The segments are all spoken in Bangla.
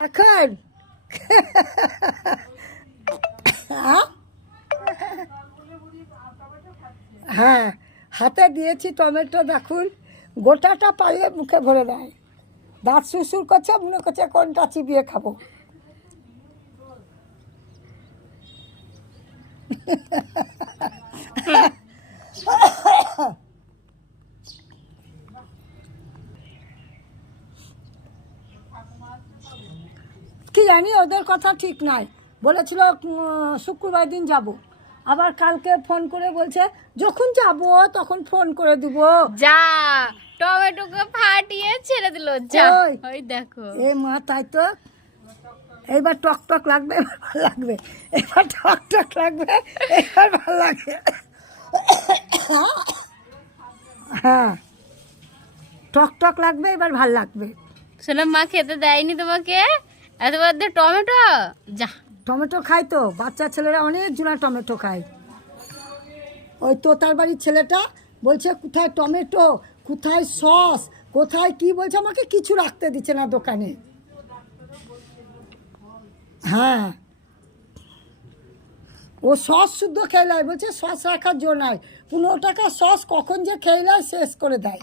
এখন হ্যাঁ, হাতে দিয়েছি টমেটো, দেখুন গোটাটা পাইলে মুখে ভরে দেয়, দাঁত সুরসুর করছে, মনে করছে কোনটা চিবিয়ে খাবো। কি জানি, ওদের কথা ঠিক নাই। বলেছিল শুক্রবার দিন যাব, আবার কালকে ফোন করে বলছে যখন যাব তখন ফোন করে দিব। যা টমেটোকে ফাটিয়ে ছেড়ে দিল, যা ওই দেখো। এ মা, তাই তো। এইবার টক টক লাগবে, এবার ভালো লাগবে, এবার টক টক লাগবে, এবার ভালো লাগবে। হ্যাঁ, টক টক লাগবে, এবার ভাল লাগবে। শোনো, মা খেতে দেয়নি তোমাকে এতবার দিয়ে টমেটো? যা, টমেটো খাই তো, বাচ্চা ছেলেরা অনেক জনা টমেটো খায়। ওই তোতার বাড়ির ছেলেটা বলছে কোথায় টমেটো, কোথায় সস, কোথায় কি বলছে, আমাকে কিছু রাখতে দিচ্ছে না দোকানে। হ্যাঁ, ও সস শুদ্ধ খেলায়, বলছে সস রাখার জো নাই, 15 টাকা সস কখন যে খেলায় শেষ করে দেয়।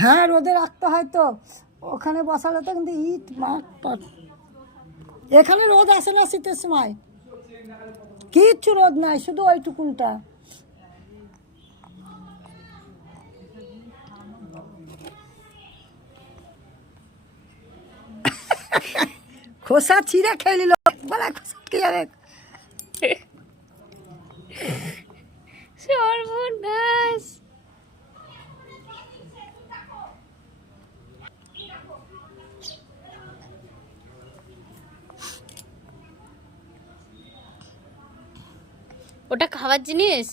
হ্যাঁ, রোদে রাখতে হয় তো, ওখানে বসালে তো কিন্তু ইট মাঠ পাট। এখানে রোদ আসে না শীতের সময়, কিচ্ছু রোদ নাই, শুধু ওইটুকুনটা। খোসা ছিঁড়ে খেয়ে নিল, বলে খোসা কি যাবে। সর্বনাশ। ওটা খাবার জিনিস?